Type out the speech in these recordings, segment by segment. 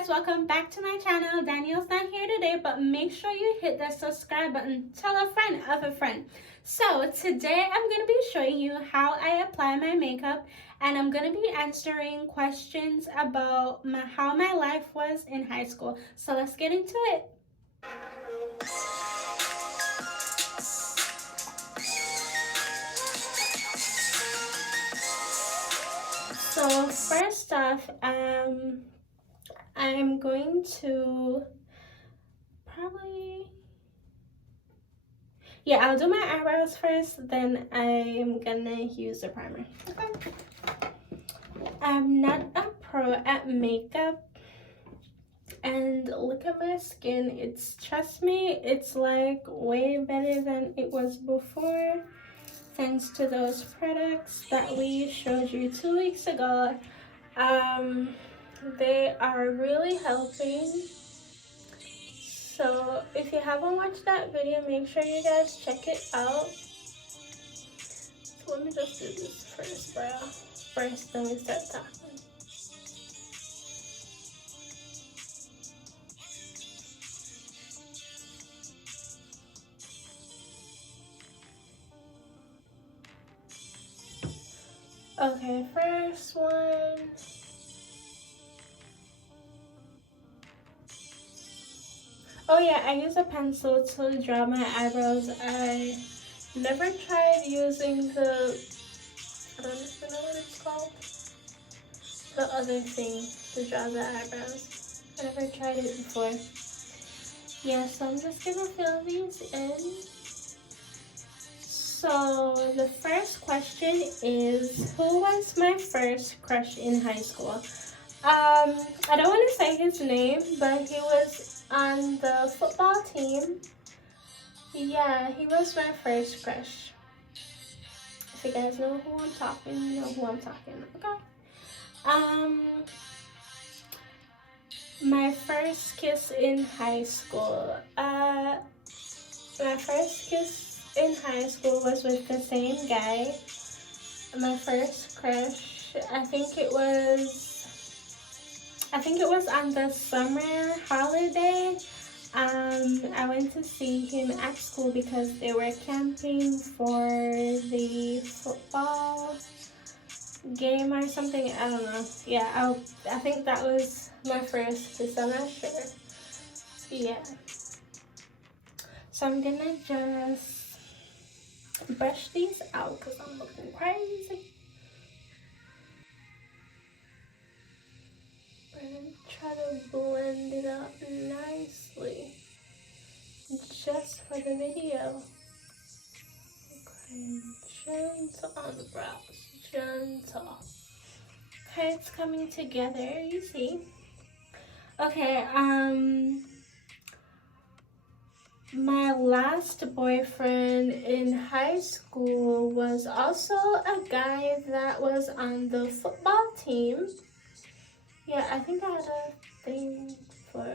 guys, welcome back to my channel. Danielle's not here today, but make sure you hit that subscribe button. Tell a friend of a friend. So today I'm going to be showing you how I apply my makeup, and I'm going to be answering questions about how my life was in high school. So let's get into it. So first off, I'm going to I'll do my eyebrows first, then I'm gonna use the primer. Okay. I'm not a pro at makeup, and look at my skin. Trust me, it's like way better than it was before, thanks to those products that we showed you 2 weeks ago. They are really helping. So if you haven't watched that video, make sure you guys check it out. So let me just do this first, then we start talking. Okay, first one. Oh yeah, I use a pencil to draw my eyebrows. I never tried using I don't even know what it's called. The other thing to draw the eyebrows. I never tried it before. Yeah, so I'm just gonna fill these in. So the first question is, who was my first crush in high school? I don't want to say his name, but he was on the football team. Yeah, he was my first crush. If you guys know who I'm talking, you know who I'm talking. Okay. My first kiss in high school. My first kiss in high school was with the same guy. My first crush, I think it was on the summer holiday. I went to see him at school because they were camping for the football game or something. I don't know. Yeah, I think that was my first kiss. I'm not sure. Yeah. So I'm gonna just brush these out because I'm looking crazy. And try to blend it up nicely just for the video. Okay, gentle on the brows, gentle. Okay, it's coming together, you see. Okay, my last boyfriend in high school was also a guy that was on the football team. Yeah, I think I had a thing for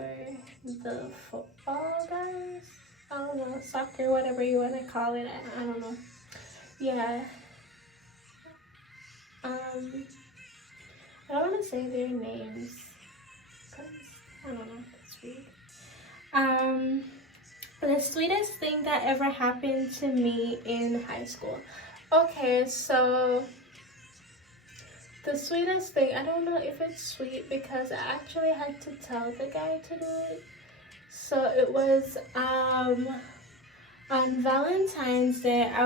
the football guys. I don't know, soccer, whatever you want to call it. I don't know. Yeah. I don't want to say their names because I don't know. It's weird. The sweetest thing that ever happened to me in high school. Okay, so the sweetest thing, I don't know if it's sweet because I actually had to tell the guy to do it. So it was on Valentine's Day. I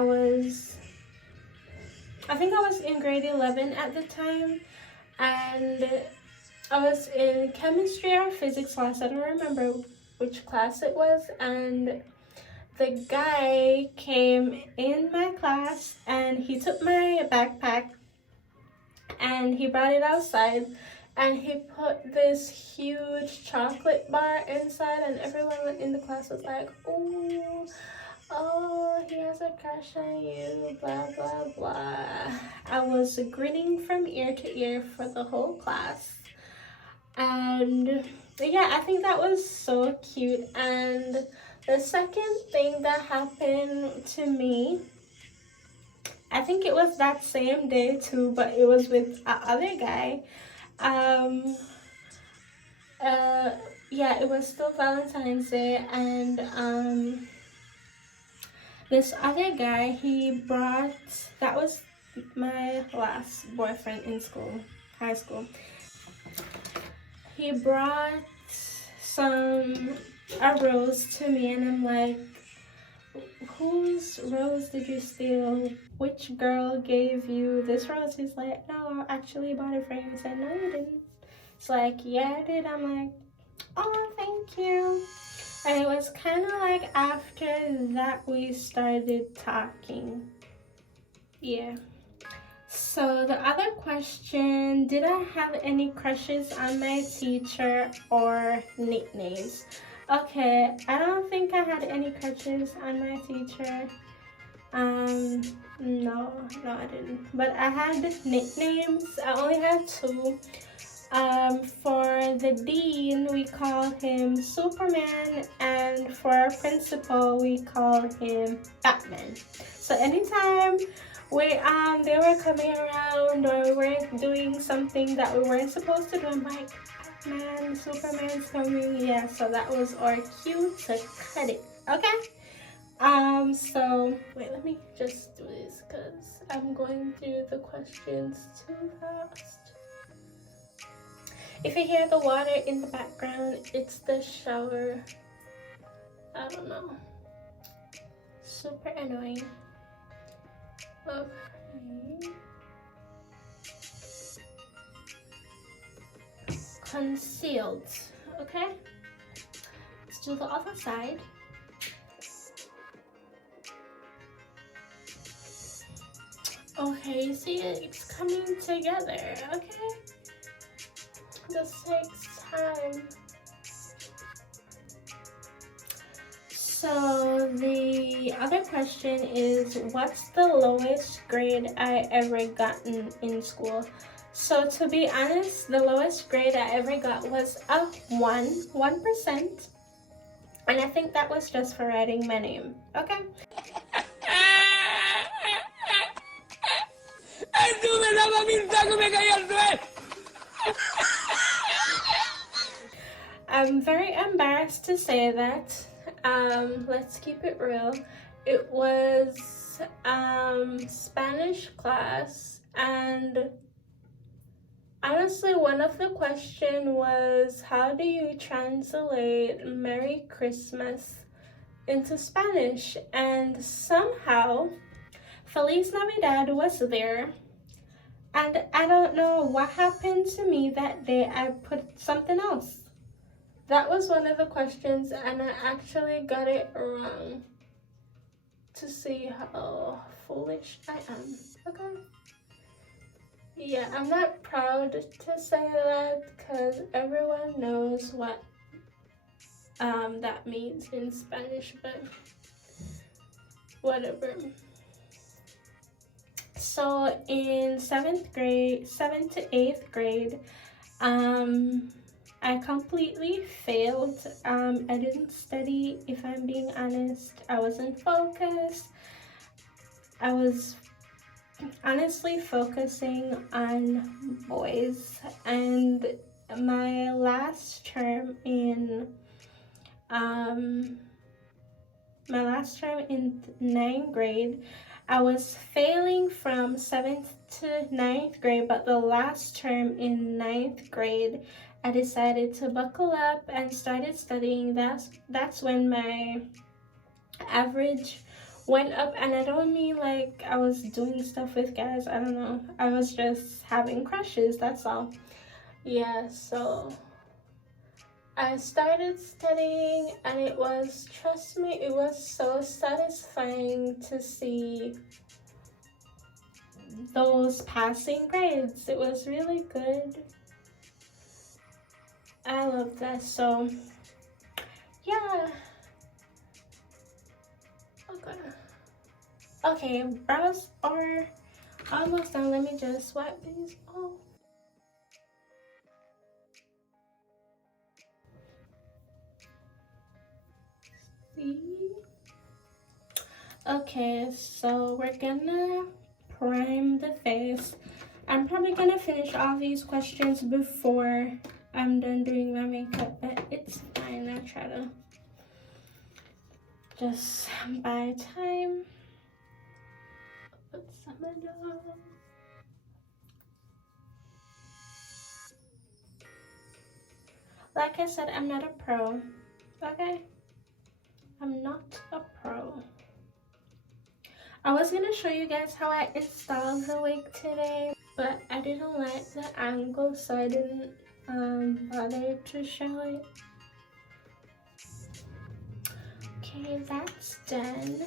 think I was in grade 11 at the time, and I was in chemistry or physics class. I don't remember which class it was, and the guy came in my class and he took my backpack and he brought it outside and he put this huge chocolate bar inside, and everyone in the class was like, oh, he has a crush on you, blah, blah, blah. I was grinning from ear to ear for the whole class. And yeah, I think that was so cute. And the second thing that happened to me, I think it was that same day too, but it was with another guy. yeah, it was still Valentine's Day, and this other guy, that was my last boyfriend in school, high school. He brought a rose to me, and I'm like, whose rose did you steal? Which girl gave you this rose? He's like, no, I actually bought it for you. I said, no, you didn't. It's like, yeah, I did. I'm like, oh, thank you. And it was kind of like after that we started talking. Yeah. So the other question, did I have any crushes on my teacher or nicknames? Okay, I don't think I had any crushes on my teacher. No, I didn't. But I had nicknames. I only had two. For the dean, we call him Superman, and for our principal, we call him Batman. So anytime they were coming around or we were doing something that we weren't supposed to do, I'm like, Batman, Superman's coming. Yeah, so that was our cue to cut it. Okay. So wait, let me just do this because I'm going through the questions too fast. If you hear the water in the background, it's the shower. I don't know. Super annoying. Okay. Concealed. Okay. Let's do the other side. Okay, you see it's coming together. Okay. This takes time. So the other question is, what's the lowest grade I ever gotten in school? So to be honest, the lowest grade I ever got was a 1%. And I think that was just for writing my name. Okay? I'm very embarrassed to say that. Let's keep it real. It was Spanish class, and honestly, one of the questions was, how do you translate Merry Christmas into Spanish? And somehow Feliz Navidad was there. And I don't know what happened to me that day. I put something else. That was one of the questions, and I actually got it wrong. To see how foolish I am. Okay. Yeah, I'm not proud to say that because everyone knows what that means in Spanish, but whatever. So in 7th to 8th grade, I completely failed. I didn't study, if I'm being honest. I wasn't focused. I was honestly focusing on boys, and my last term in 9th grade, I was failing from 7th to 9th grade, but the last term in 9th grade, I decided to buckle up and started studying. That's when my average went up, and I don't mean like I was doing stuff with guys. I don't know. I was just having crushes, that's all. Yeah, so I started studying, and it was, trust me, it was so satisfying to see those passing grades. It was really good. I love that. So yeah. Okay, brows are almost done. Let me just wipe these off. See? Okay, so we're gonna prime the face. I'm probably gonna finish all these questions before I'm done doing my makeup, but it's try to just buy time. Put some in there. Like I said, I'm not a pro, okay? I'm not a pro. I was gonna show you guys how I installed the wig today, but I didn't like the angle, so I didn't bother to show it. Okay, that's done.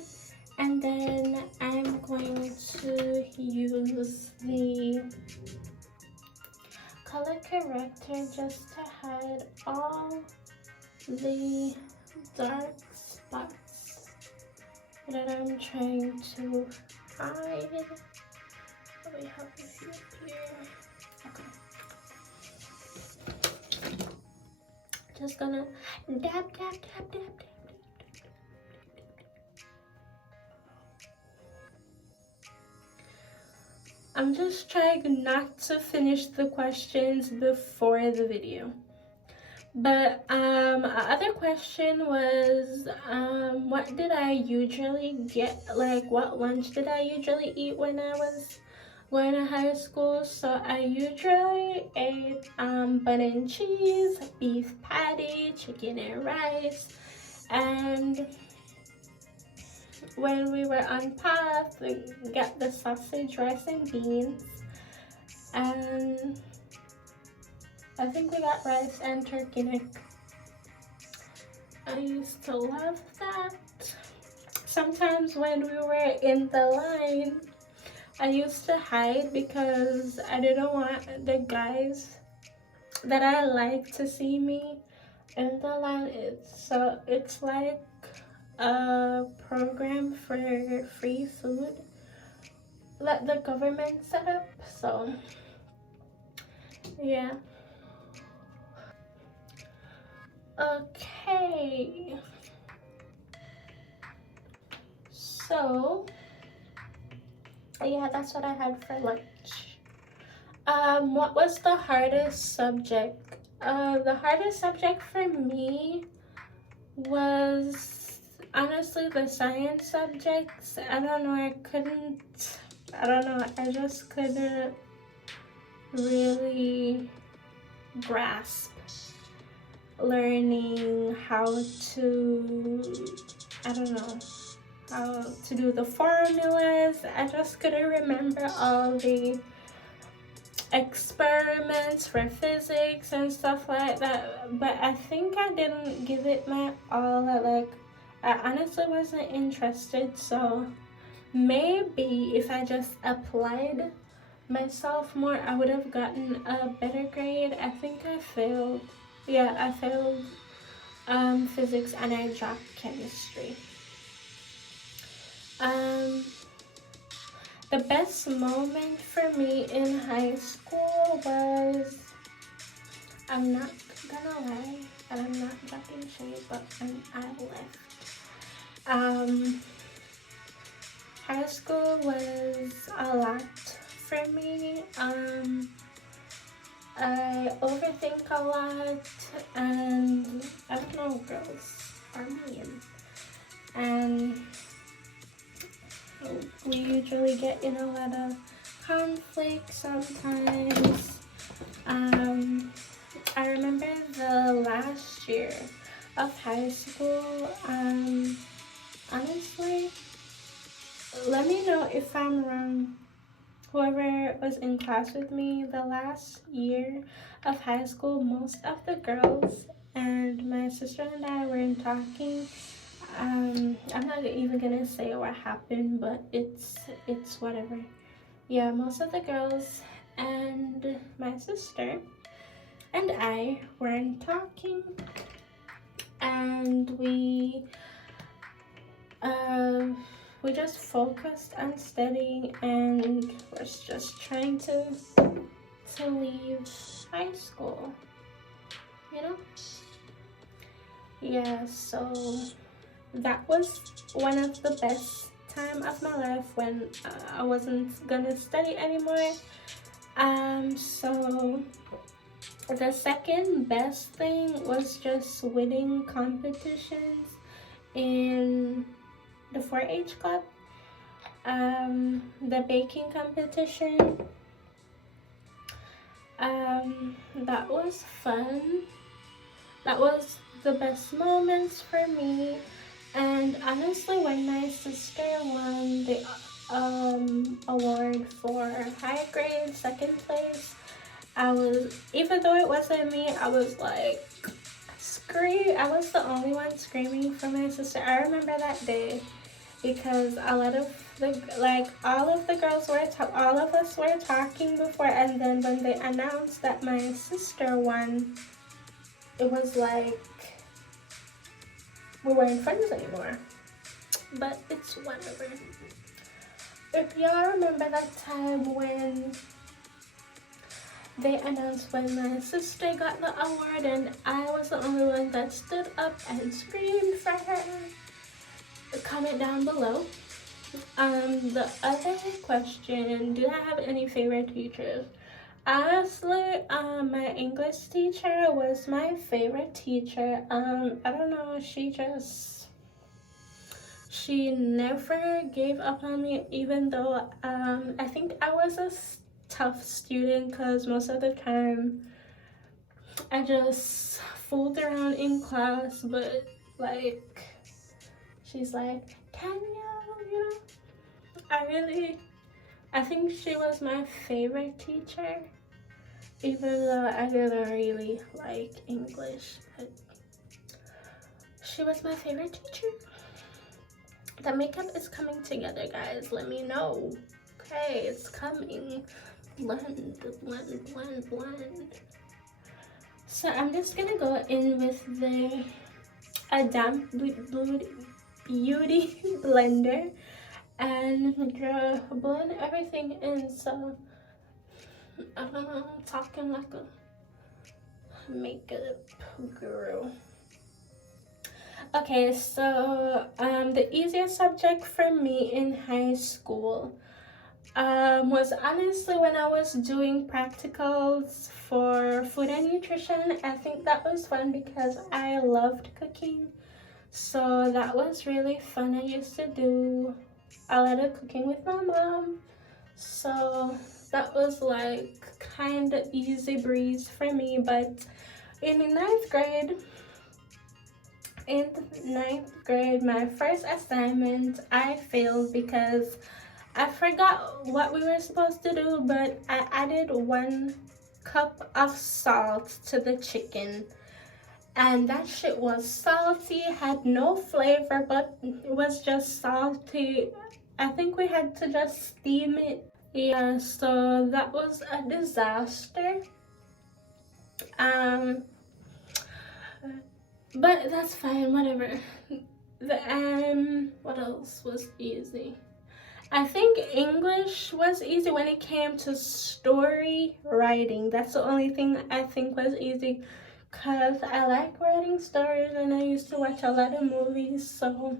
And then I'm going to use the color corrector just to hide all the dark spots that I'm trying to hide. We have a few here. Okay. Just gonna dab, dab, dab, dab, dab. I'm just trying not to finish the questions before the video. But other question was what did I usually get, like what lunch did I usually eat when I was going to high school? So I usually ate bun and cheese, beef patty, chicken and rice, and when we were on path, we got the sausage, rice, and beans. And I think we got rice and turkey neck. I used to love that. Sometimes when we were in the line, I used to hide because I didn't want the guys that I like to see me in the line. It's like a program for free food that the government set up, so yeah. Okay, so yeah, that's what I had for lunch. What was the hardest subject? The hardest subject for me was honestly the science subjects. I don't know, I just couldn't really grasp learning how to, I don't know, how to do the formulas. I just couldn't remember all the experiments for physics and stuff like that. But I think I didn't give it my all. I honestly wasn't interested, so maybe if I just applied myself more, I would have gotten a better grade. I think I failed. Yeah, I failed physics and I dropped chemistry. The best moment for me in high school was, I'm not gonna lie, and I'm not talking shade, but when I left. High school was a lot for me. I overthink a lot, and I don't know, girls are mean. And we usually get in a lot of conflict sometimes. I remember the last year of high school, honestly, let me know if I'm wrong. Whoever was in class with me, the last year of high school, most of the girls and my sister and I weren't talking. I'm not even gonna say what happened, but it's whatever. Yeah, most of the girls and my sister and I weren't talking, and we just focused on studying and was just trying to leave high school, you know? Yeah, so that was one of the best time of my life when I wasn't gonna study anymore. So The second best thing was just winning competitions in the 4-H club, the baking competition. That was fun. That was the best moments for me. And honestly, when my sister won the award for high grade, second place, I was, even though it wasn't me, I was like, scream. I was the only one screaming for my sister. I remember that day because a lot of all of the girls were, all of us were talking before, and then when they announced that my sister won, it was like we weren't friends anymore. But it's whatever. If y'all remember that time when they announced when my sister got the award and I was the only one that stood up and screamed for her, comment down below. The other question, do I have any favorite teachers? Honestly, my English teacher was my favorite teacher. I don't know, she never gave up on me, even though I think I was a tough student because most of the time I just fooled around in class, but like she's like, Tanya, you know, I think she was my favorite teacher, even though I didn't really like English, but she was my favorite teacher. The makeup is coming together, guys. Let me know. Okay, it's coming. Blend, blend, blend, blend. So I'm just gonna go in with the damp beauty blender and blend everything in. So I don't know, I'm talking like a makeup guru. Okay, so the easiest subject for me in high school was honestly when I was doing practicals for food and nutrition. I think that was fun because I loved cooking, so that was really fun. I used to do a lot of cooking with my mom, so that was like kind of easy breeze for me. But in ninth grade, my first assignment, I failed because I forgot what we were supposed to do, but I added 1 cup of salt to the chicken. And that shit was salty, had no flavor, but it was just salty. I think we had to just steam it. Yeah, so that was a disaster. But that's fine, whatever. What else was easy? I think English was easy when it came to story writing. That's the only thing I think was easy, because I like writing stories and I used to watch a lot of movies. So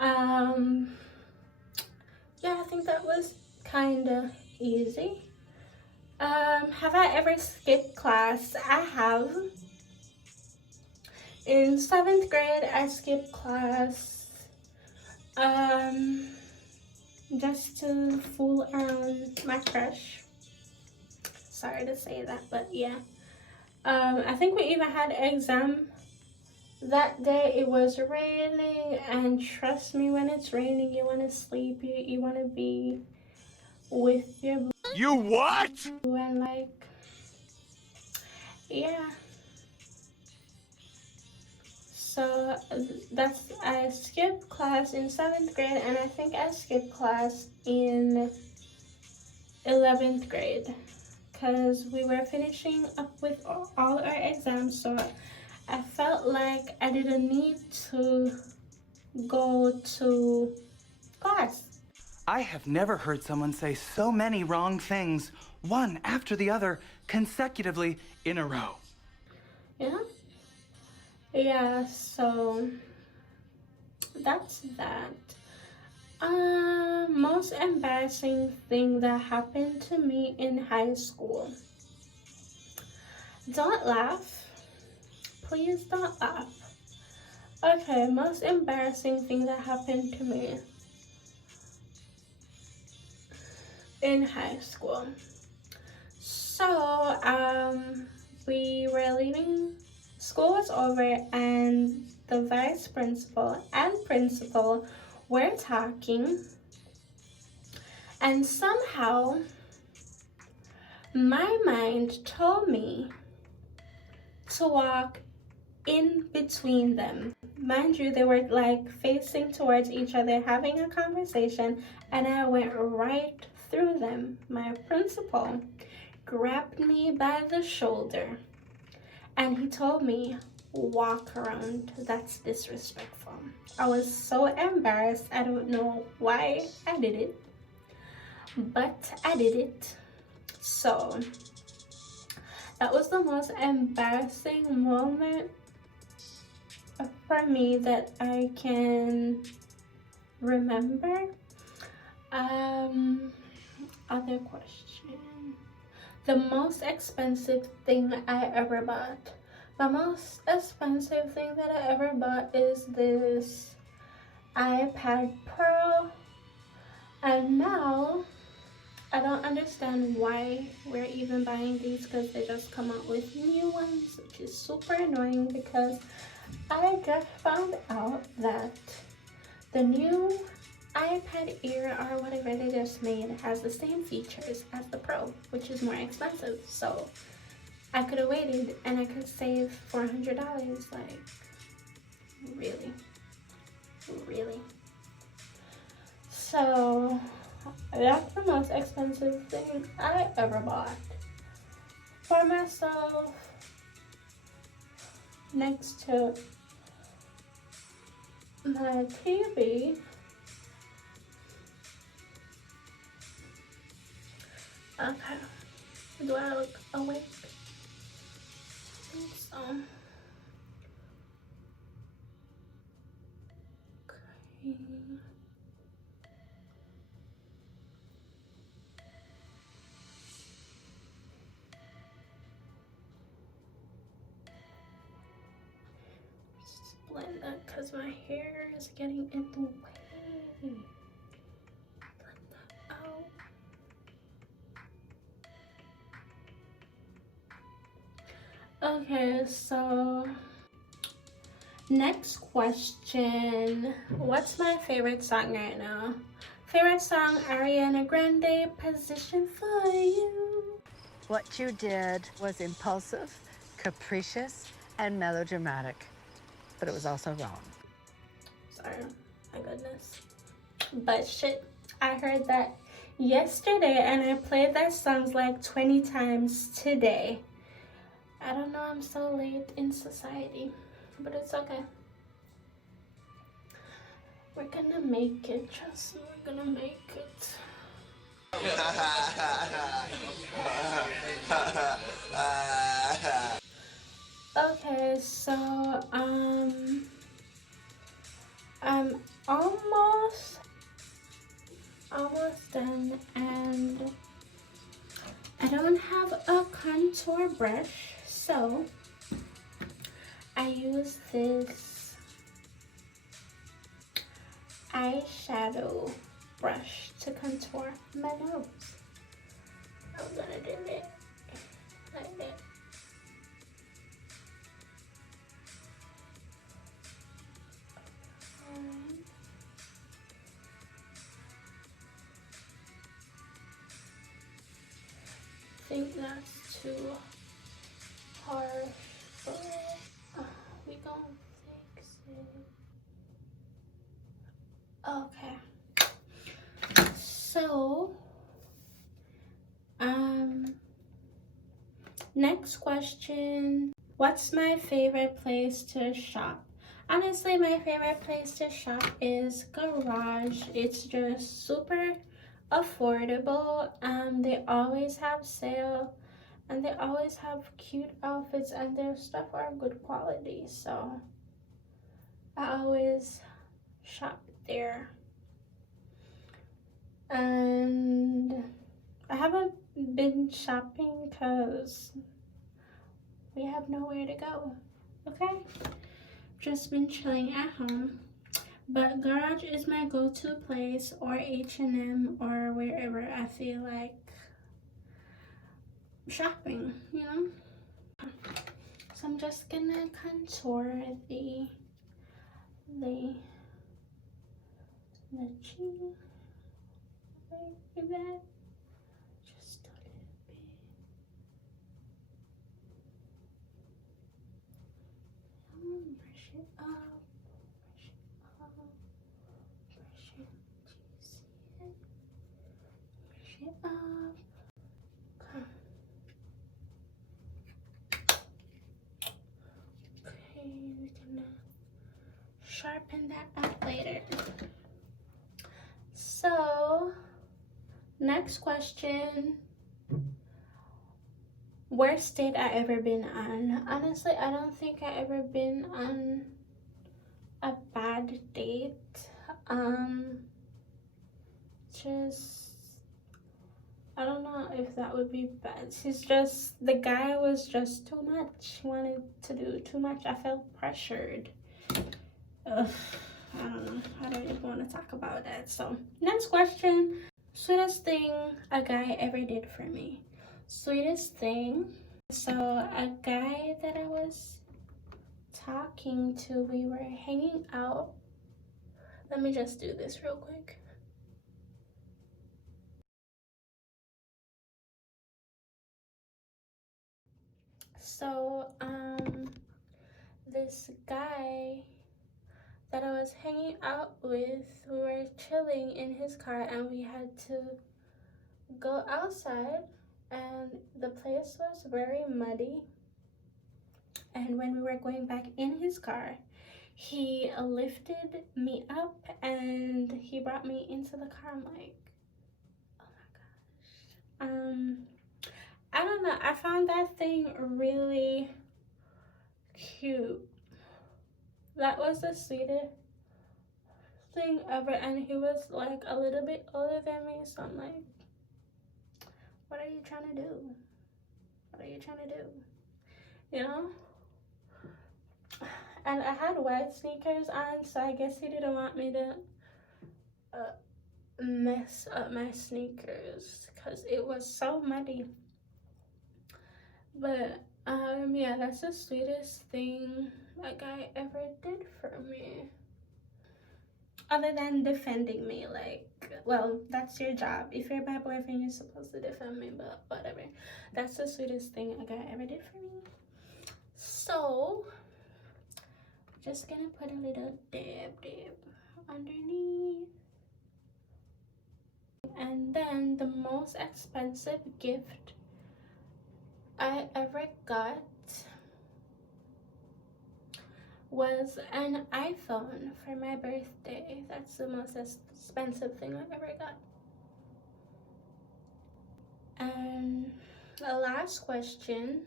yeah, I think that was kind of easy. Have I ever skipped class? I have. In 7th grade, I skipped class just to fool around my crush. Sorry to say that, but yeah. I think we even had an exam that day. It was raining, and trust me, when it's raining, you want to sleep. You want to be with your boo. You what? And like, yeah. So I skipped class in 7th grade, and I think I skipped class in 11th grade because we were finishing up with all our exams, so I felt like I didn't need to go to class. I have never heard someone say so many wrong things, one after the other, consecutively in a row. Yeah, so that's that. Most embarrassing thing that happened to me in high school. Don't laugh. Please don't laugh. Okay, most embarrassing thing that happened to me in high school. So, we were leaving, school was over, and the vice principal and principal were talking, and somehow my mind told me to walk in between them. Mind you, they were like facing towards each other, having a conversation, and I went right through them. My principal grabbed me by the shoulder and he told me, walk around, that's disrespectful. I was so embarrassed. I don't know why I did it, but I did it. So that was the most embarrassing moment for me that I can remember. Other question. The most expensive thing I ever bought. The most expensive thing that I ever bought is this iPad Pro. And now I don't understand why we're even buying these, because they just come out with new ones, which is super annoying because I just found out that the new iPad Air or whatever they just made has the same features as the Pro, which is more expensive. So I could have waited and I could save $400. Like, really? Really? So that's the most expensive thing I ever bought for myself, next to my TV. Okay, do I look awake? I think so. Okay. Just blend that because my hair is getting in the way. Blend that out. Okay, so next question. What's my favorite song right now? Favorite song, Ariana Grande, Position for You. What you did was impulsive, capricious, and melodramatic, but it was also wrong. Sorry, my goodness. But shit, I heard that yesterday and I played that song like 20 times today. I don't know, I'm so late in society, but it's okay. We're gonna make it, trust me, we're gonna make it. Okay, so I'm almost done, and I don't have a contour brush, so I use this eyeshadow brush to contour my nose. I'm gonna do it like that. I think that's too harsh, but we gonna fix it. Okay. So, next question. What's my favorite place to shop? Honestly, my favorite place to shop is Garage. It's just super affordable. They always have sale and they always have cute outfits and their stuff are good quality. So I always shop there. And I haven't been shopping because we have nowhere to go. Okay? Just been chilling at home. But garage is my go-to place, or H&M, or wherever I feel like shopping, you know? So I'm just gonna contour the chin like that. Just a little bit. Brush it up, brush it up, brush it. Do you see it? Brush it up. Come. Okay, we're gonna sharpen that up later. So, next question. Worst date I ever been on? Honestly, I don't think I ever been on a bad date. Just, I don't know if that would be bad. The guy was just too much. He wanted to do too much. I felt pressured. Ugh, I don't know. I don't even want to talk about that. So, next question. Sweetest thing a guy ever did for me. Sweetest thing. So, a guy that I was talking to, we were hanging out. Let me just do this real quick. So, this guy that I was hanging out with, we were chilling in his car and we had to go outside, and the place was very muddy. And when we were going back in his car, he lifted me up and he brought me into the car. I'm like, oh my gosh. I don't know. I found that thing really cute. That was the sweetest thing ever. And he was like a little bit older than me. So I'm like, what are you trying to do? What are you trying to do? You know? And I had white sneakers on, so I guess he didn't want me to mess up my sneakers because it was so muddy. But yeah, that's the sweetest thing a guy ever did for me. Other than defending me, like, well, that's your job. If you're my boyfriend, you're supposed to defend me, but whatever. That's the sweetest thing a guy ever did for me. So, just gonna put a little dab underneath. And then the most expensive gift I ever got was an iPhone for my birthday. That's the most expensive thing I ever got. And the last question,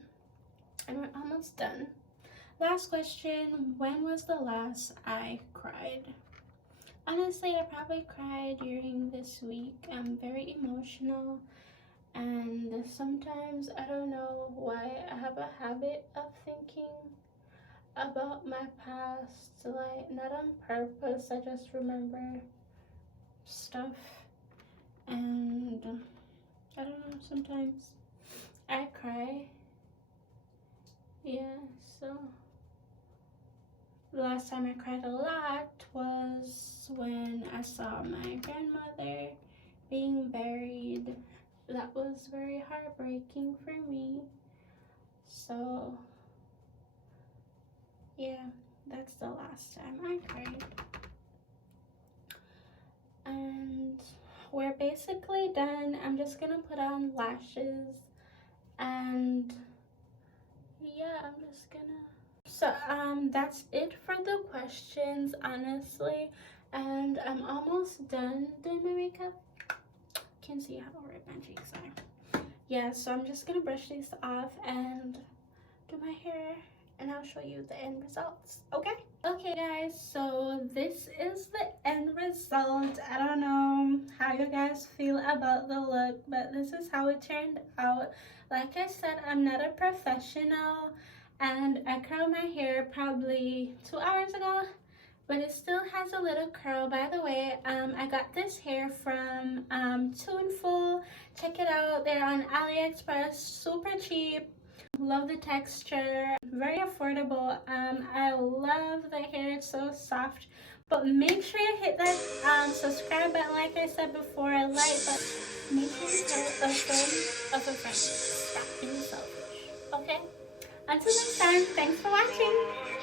and we're almost done. Last question, when was the last I cried? Honestly, I probably cried during this week. I'm very emotional, and sometimes I don't know why I have a habit of thinking about my past, like not on purpose. I just remember stuff, and I don't know, sometimes I cry. Yeah, so the last time I cried a lot was when I saw my grandmother being buried. That was very heartbreaking for me. So yeah, that's the last time I cried. And we're basically done. I'm just gonna put on lashes, and yeah, I'm just gonna. So that's it for the questions, honestly, and I'm almost done doing my makeup. Can see how red my cheeks are. Yeah, so I'm just gonna brush these off and do my hair, and I'll show you the end results. Okay guys, so this is the end result. I don't know how you guys feel about the look, but this is how it turned out. Like I said, I'm not a professional. and I curled my hair probably 2 hours ago, but it still has a little curl. By the way, I got this hair from Tuneful. Check it out. They're on AliExpress, super cheap. Love the texture, very affordable. I love the hair, it's so soft. But make sure you hit that subscribe button, like I said before, a like button. Make sure you tell a friend of a friend. Stop being selfish, okay? Until next time, thanks for watching.